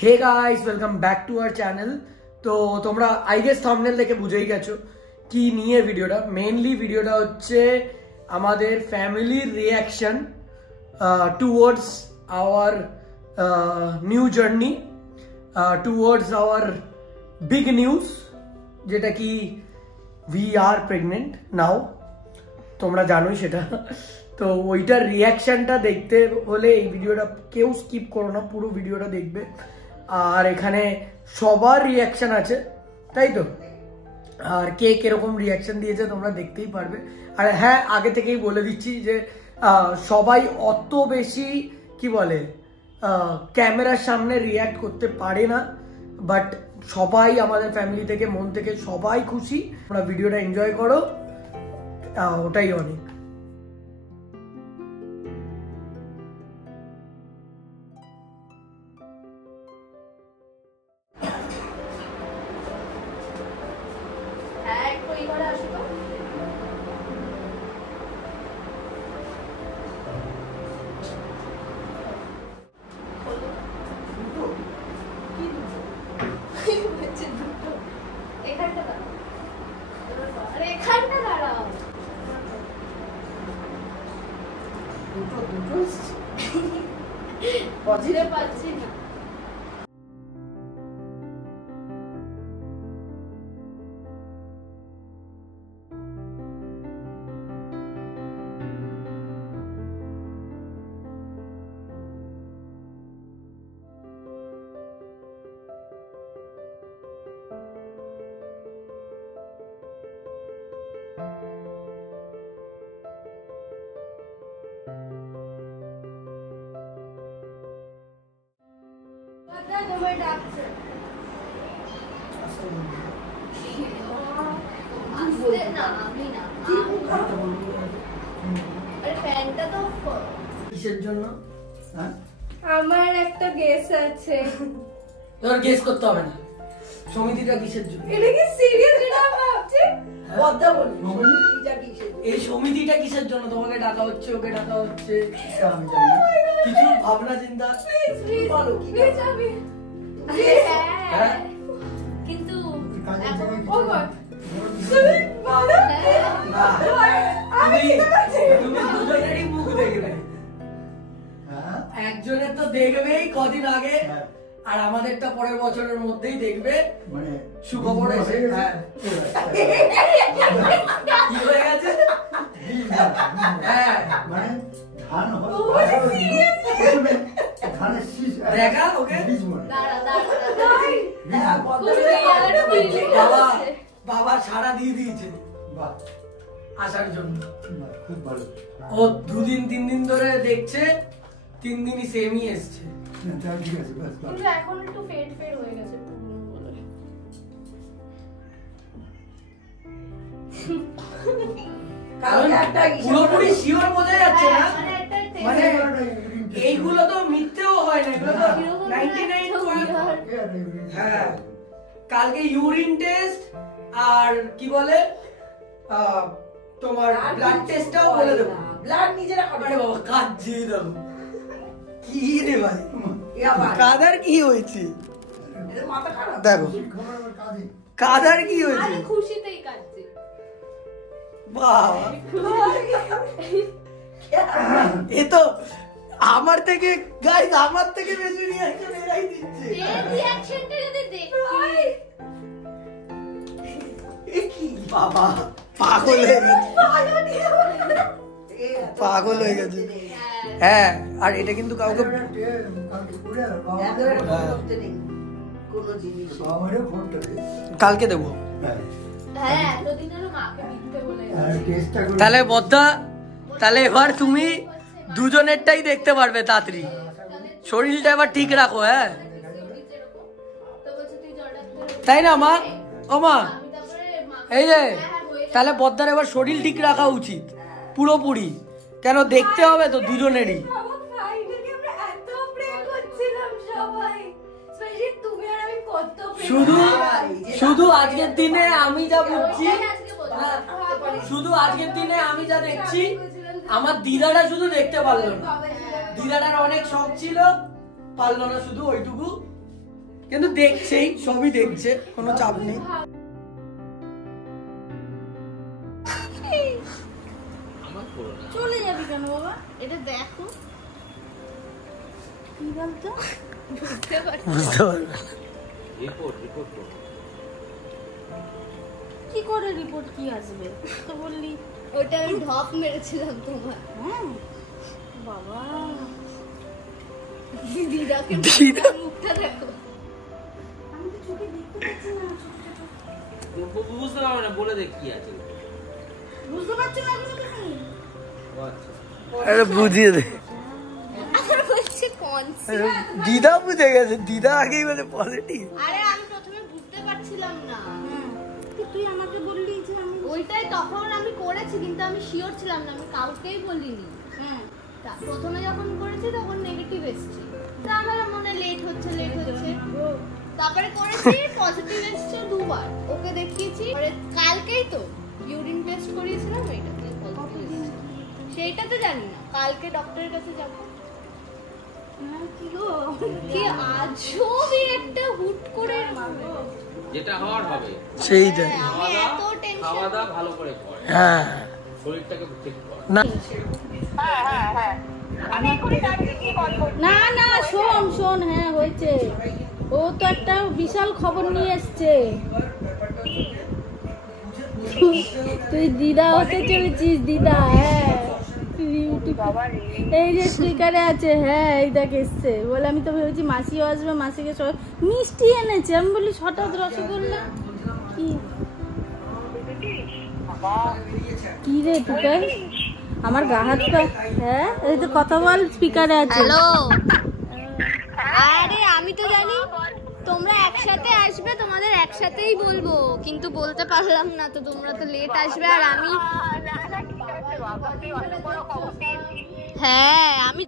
Hey guys, welcome back to our channel. তো তোমরা I guess thumbnail দেখে বুঝেই গেছো কি নিয়ে ভিডিওটা। মেইনলি ভিডিওটা হচ্ছে আমাদের ফ্যামিলির reaction towards our new journey, towards hour big news, যেটা কি উই আর প্রেগনেন্ট নাও। তোমরা জানোই সেটা। তো ওইটার রিয়াকশনটা দেখতে হলে এই ভিডিওটা কেউ স্কিপ করো না, পুরো ভিডিওটা দেখবে। আর এখানে সবার রিয়াকশন আছে, তাই তো? আর কে কিরকম রিয়াকশন দিয়েছে তোমরা দেখতেই পারবে। আর হ্যাঁ, আগে থেকেই বলে দিচ্ছি যে সবাই অত বেশি কি বলে ক্যামেরার সামনে রিয়াক্ট করতে পারে না, বাট সবাই আমাদের ফ্যামিলি থেকে মন থেকে সবাই খুশি। তোমরা ভিডিওটা এনজয় করো, ওটাই অনেক। পাচ্ছি না। কিসের জন্য? আমার একটা গেস আছে। তোর গেস করতে হবে না। সমিতিটা কিসের জন্য? এটা কি সিরিয়াস? এটা ভাবছি কথা বলি। এই সমিতিটা কিসের জন্য তোমাকে ডাকা হচ্ছে, ওকে ডাকা হচ্ছে? আমি জানি না কিছু ভাবনা চিন্তা। বলো কি যাবে? হ্যাঁ, কিন্তু তুমি দুজনেরই মুখ দেখবে। একজনের তো দেখবেই কদিন আগে, আর আমাদেরটা পরের বছরের মধ্যেই দেখবে। মানে সুখবর এসে কি হয়ে গেছে? হ্যাঁ, মানে দেখা ওকে। বাবা সাড়া দিয়ে দিয়েছে আসার জন্য। খুব ভালো। ও 2 দিন 3 দিন ধরে দেখছে, 3 দিনই সেমই এসছে। এখন একটু ফেড ফেড হয়ে গেছে। পুরোপুরি শিওর বোঝা যাচ্ছে না, মানে এইগুলো তো মিথ্যেও হয় না, এগুলো তো 99। হ্যাঁ, কালকে ইউরিন টেস্ট আর কি বলে তোমার ব্লাড টেস্টটাও বলে দেবো। ব্লাড নিজেরা খাবে বাবা, কাজ দিয়ে দেবো। কি রে ভাই, কাদার কি হয়েছে? দেখো কাদার কি হয়েছে? খুশিতেই কাঁদছে বাবা। এ তো আমার থেকে গাইস, আমার থেকে বেশি রিঅ্যাকশন এরাই দিচ্ছে। এই রিঅ্যাকশনটা যদি দেখি, এ কি বাবা, পাগল হয়ে গেছে, পাগল হয়ে গেছে। হ্যাঁ, আর এটা কিন্তু কাউকে কালকে দেবো। তাহলে বদ্দা, তাহলে এবার তুমি দুজনেরটাই দেখতে পারবে তাড়াতাড়ি। শরীরটা এবার ঠিক রাখো। হ্যাঁ, তাই না মা? ও মা, এই যে তাহলে বদ্দার এবার শরীর ঠিক রাখা উচিত পুরোপুরি, কেন দেখতে হবে তো দুজনেরই। শুধু শুধু আজকের দিনে আমি যা বুঝছি, শুধু আজকের দিনে আমি যা দেখছি, আমার দিদাটা শুধু দেখতে পারলো না। দিদাটার অনেক শখ ছিল, পারলো না শুধু ওইটুকু। কিন্তু দেখছেই, সবই দেখছে, কোনো চাপ নেই। চলে যাবি কেন বাবা? এটা দেখো কি বলতো, বুঝতে পারছি রিপোর্ট কি করে, রিপোর্ট কি আসবে তো বললি? ওটা আমি ঢপ মেরেছিলাম তোমার। হ্যাঁ বাবা, দিদাকে মুখটা দেখো। আমি তো চোখে দেখতে পাচ্ছি না, বুঝতে পারবে না, বলে দেখ কি আছে। বুঝতে পারছো না তুমি? আরে বুঝিয়ে দে। আর বলছে দিদা বুঝে গেছে, দিদা আগেই বলে পজিটিভ। আরে আমি প্রথমে বুঝতে পারছিলাম না, তুই আমাকে বললি যে আমি ওইটাই, তখন আমি করেছি কিন্তু আমি শিওর ছিলাম না, আমি কাউকেই বলিনি। প্রথমে যখন করেছি তখন নেগেটিভ এসেছে, তা আমার মনে লেট হচ্ছে, তারপরে করেছি পজিটিভ এসেছে দুবার, ওকে দেখিয়েছি। কালকেই তো ইউরিন টেস্ট করিয়েছিলাম, এইটাতে পজিটিভ এসেছে। সেইটা তো জানি না, কালকে ডক্টরের কাছে যাবো। কি আজব একটা হুট করে, যেটা হওয়ার হবে সেইটাই। আমি এত টেনশন। খাওয়া দাওয়া ভালো করে কর, হ্যাঁ শরীরটাকে ঠিক কর। না না না, শোন, হ্যাঁ হয়েছে। ও তো একটা বিশাল খবর নিয়ে এসছে, তুই দিদা হতে চলেছিস। দিদা, হ্যাঁ এই যে স্পিকারে আছে, হ্যাঁ এই দেখ এসছে বলে। আমি তো ভেবেছি মাসিও আসবে, মাসিকে মিষ্টি এনেছে। আমি বলি হঠাৎ রসগোল্লা কি রে টুকাই, আমার গা হাত পা। হ্যাঁ এই তো কথা বল, স্পিকারে আছে। হ্যালো, আরে আমি তো জানি তোমরা একসাথে আসবে, তোমাদের একসাথেই বলবো, কিন্তু বলতে পারলাম না তো, তোমরা তো লেট আসবে। আর আমি, হ্যাঁ আমি